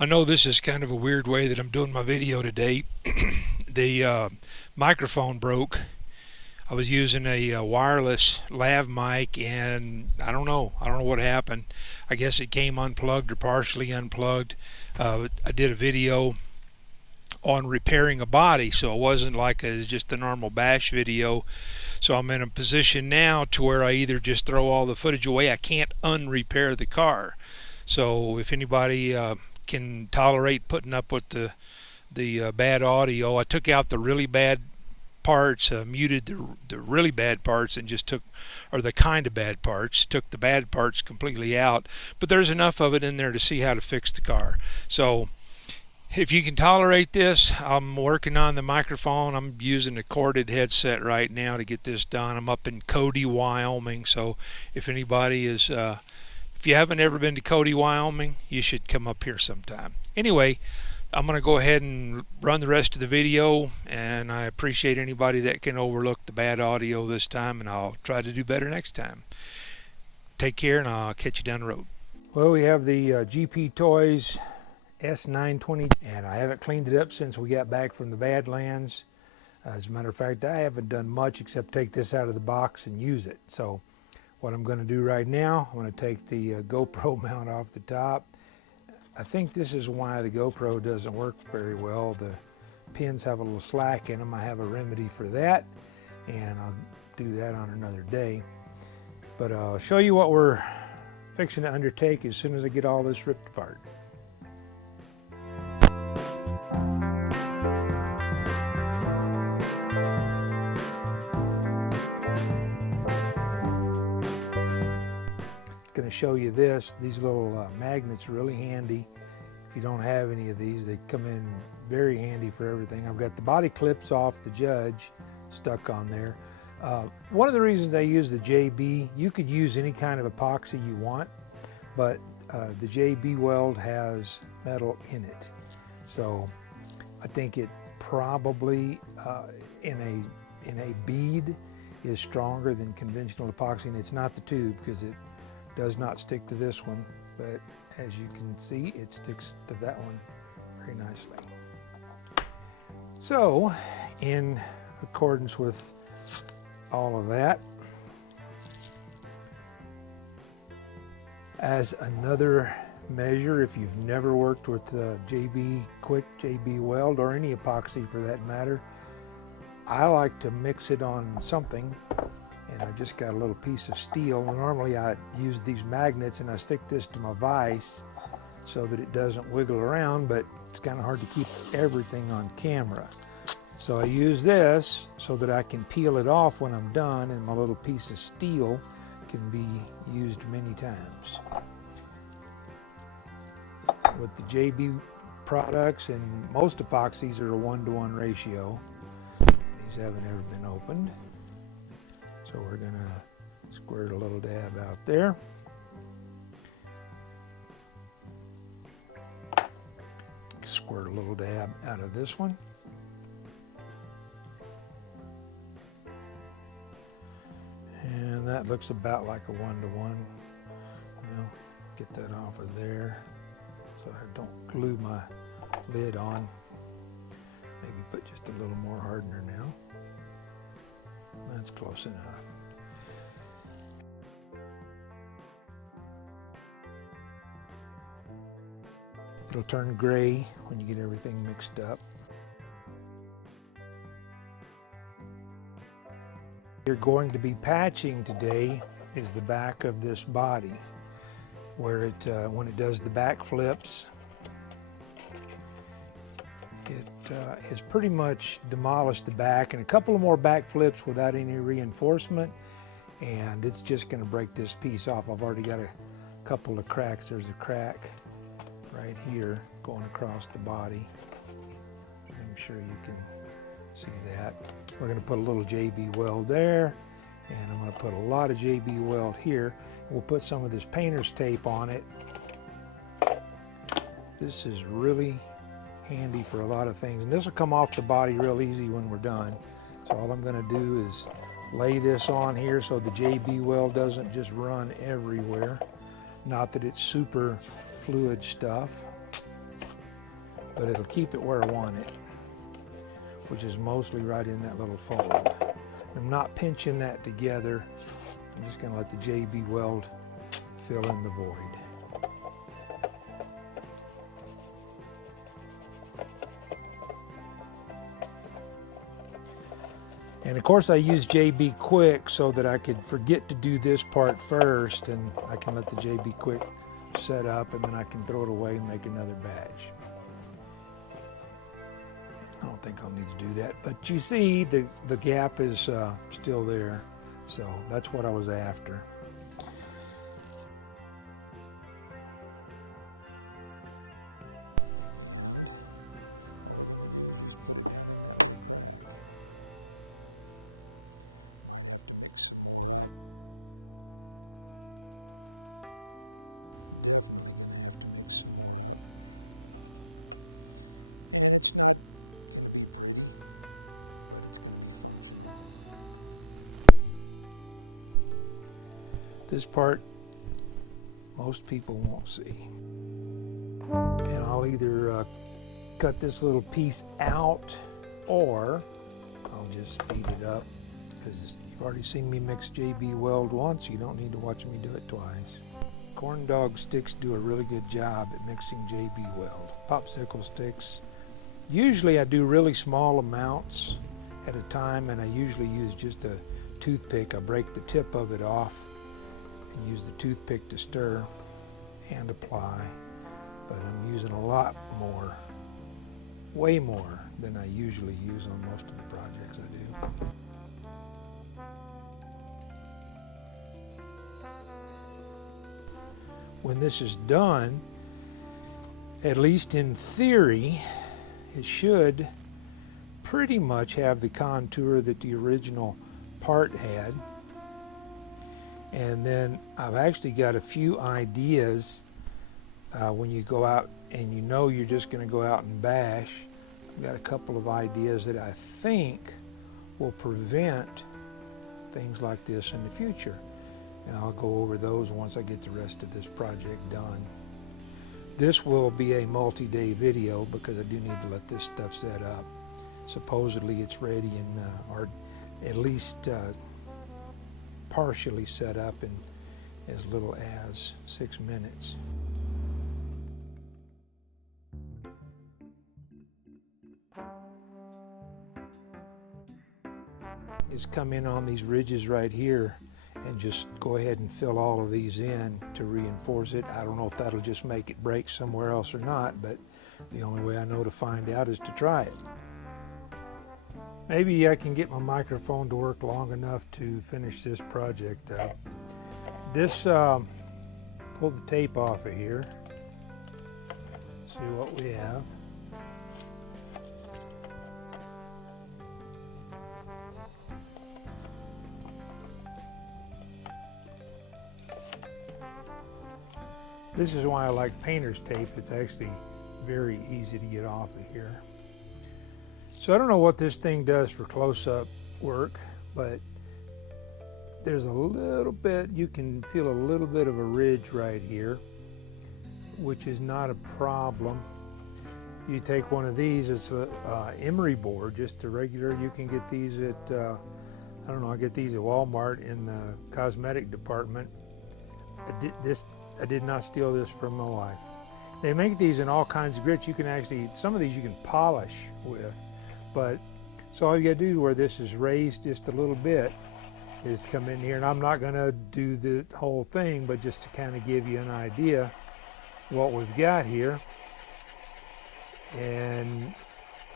I know this is kind of a weird way that I'm doing my video today. The microphone broke. I was using a wireless lav mic, and I don't know what happened. I guess it came unplugged or partially unplugged. I did a video on repairing a body, so it wasn't like just a normal bash video. So I'm in a position now to where I either just throw all the footage away. I can't unrepair the car. So if anybody can tolerate putting up with the bad audio, I took out the really bad parts, muted the really bad parts, and just took, or the kind of bad parts, took the bad parts completely out. But there's enough of it in there to see how to fix the car. So if you can tolerate this, I'm working on the microphone. I'm using a corded headset right now to get this done. I'm up in Cody, Wyoming. So if anybody is if you haven't ever been to Cody, Wyoming, you should come up here sometime. Anyway, I'm going to go ahead and run the rest of the video, and I appreciate anybody that can overlook the bad audio this time, and I'll try to do better next time. Take care, and I'll catch you down the road. Well, we have the GPtoys s920, and I haven't cleaned it up since we got back from the Badlands. As a matter of fact, I haven't done much except take this out of the box and use it. So what I'm going to do right now, I'm going to take the GoPro mount off the top. I think this is why the GoPro doesn't work very well. The pins have a little slack in them. I have a remedy for that, and I'll do that on another day. But I'll show you what we're fixing to undertake as soon as I get all this ripped apart. Going to show you this. These little magnets are really handy. If you don't have any of these, they come in very handy for everything. I've got the body clips off the Judge stuck on there. One of the reasons I use the JB, you could use any kind of epoxy you want, but the JB weld has metal in it. So I think it probably in a bead is stronger than conventional epoxy, and it's not the tube because it does not stick to this one, but as you can see, it sticks to that one very nicely. So, in accordance with all of that, as another measure, if you've never worked with quick JB weld, or any epoxy for that matter, I like to mix it on something. And I just got a little piece of steel. Normally I use these magnets, and I stick this to my vise so that it doesn't wiggle around, but it's kind of hard to keep everything on camera. So I use this so that I can peel it off when I'm done, and my little piece of steel can be used many times. With the JB products, and most epoxies are a 1-to-1 ratio. These haven't ever been opened. So we're going to squirt a little dab out there. Squirt a little dab out of this one. And that looks about like a 1-to-1. Well, get that off of there so I don't glue my lid on. Maybe put just a little more hardener now. That's close enough. It'll turn gray when you get everything mixed up. You're going to be patching today is the back of this body, where it when it does the back flips, it has pretty much demolished the back, and a couple of more back flips without any reinforcement, and it's just going to break this piece off. I've already got a couple of cracks. There's a crack right here going across the body. I'm sure you can see that. We're going to put a little JB weld there, and I'm going to put a lot of JB weld here. We'll put some of this painter's tape on it. This is really handy for a lot of things. And this will come off the body real easy when we're done. So all I'm going to do is lay this on here so the JB weld doesn't just run everywhere. Not that it's super fluid stuff, but it'll keep it where I want it, which is mostly right in that little fold. I'm not pinching that together. I'm just going to let the JB weld fill in the void. And of course I use JB Quick so that I could forget to do this part first, and I can let the JB Quick set up, and then I can throw it away and make another batch. I don't think I'll need to do that, but you see the gap is still there, so that's what I was after. This part most people won't see, and I'll either cut this little piece out, or I'll just speed it up, because you've already seen me mix JB weld once. You don't need to watch me do it twice. Corn dog sticks do a really good job at mixing JB weld. Popsicle sticks, usually I do really small amounts at a time, and I usually use just a toothpick. I break the tip of it off and use the toothpick to stir and apply, but I'm using a lot more, way more than I usually use on most of the projects I do. When this is done, at least in theory, it should pretty much have the contour that the original part had. And then I've actually got a few ideas when you go out and you know you're just going to go out and bash. I've got a couple of ideas that I think will prevent things like this in the future. And I'll go over those once I get the rest of this project done. This will be a multi-day video because I do need to let this stuff set up. Supposedly it's ready in, or at least partially set up in as little as 6 minutes. Is come in on these ridges right here and just go ahead and fill all of these in to reinforce it. I don't know if that'll just make it break somewhere else or not, but the only way I know to find out is to try it. Maybe I can get my microphone to work long enough to finish this project up. Pull the tape off of here. See what we have. This is why I like painter's tape. It's actually very easy to get off of here. So I don't know what this thing does for close-up work, but there's a little bit, you can feel a little bit of a ridge right here, which is not a problem. You take one of these, it's a emery board, just a regular, you can get these at, I don't know, I get these at Walmart in the cosmetic department. I did not steal this from my wife. They make these in all kinds of grits. You can actually, some of these you can polish with. But so all you gotta do where this is raised just a little bit is come in here, and I'm not gonna do the whole thing, but just to kind of give you an idea what we've got here. And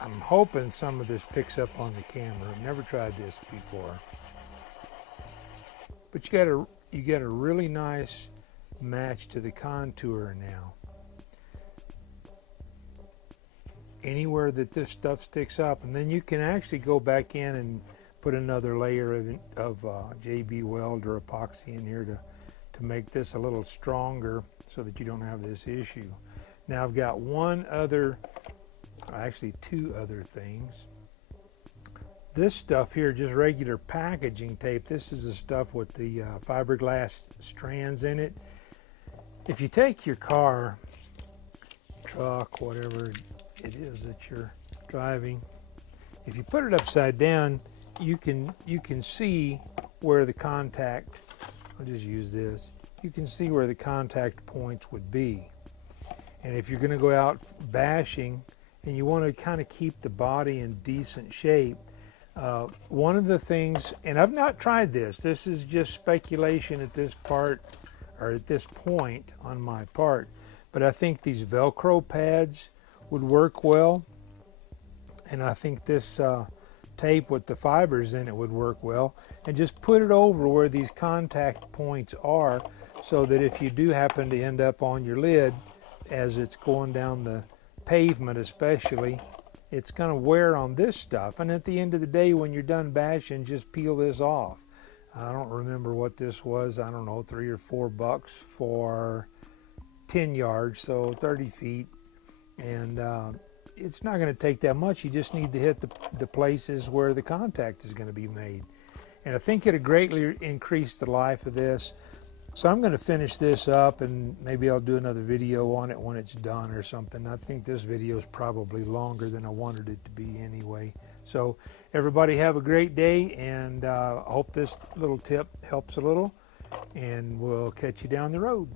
I'm hoping some of this picks up on the camera. I've never tried this before. But you got a really nice match to the contour now. Anywhere that this stuff sticks up, and then you can actually go back in and put another layer of JB weld or epoxy in here to make this a little stronger so that you don't have this issue. Now I've got one other actually two other things. This stuff here, just regular packaging tape. This is the stuff with the fiberglass strands in it. If you take your car, truck, whatever it is that you're driving, if you put it upside down, you can see where the contact, I'll just use this, you can see where the contact points would be. And if you're going to go out bashing and you want to kind of keep the body in decent shape, one of the things, and I've not tried this is just speculation at this part, or at this point on my part, but I think these Velcro pads would work well, and I think this tape with the fibers in it would work well, and just put it over where these contact points are, so that if you do happen to end up on your lid as it's going down the pavement especially, it's going to wear on this stuff, and at the end of the day when you're done bashing, just peel this off. I don't remember what this was, I don't know, $3 or $4 for 10 yards, so 30 feet, and it's not going to take that much. You just need to hit the places where the contact is going to be made, and I think it'll greatly increase the life of this. So I'm going to finish this up, and maybe I'll do another video on it when it's done or something. I think this video is probably longer than I wanted it to be anyway. So everybody have a great day, and I hope this little tip helps a little, and we'll catch you down the road.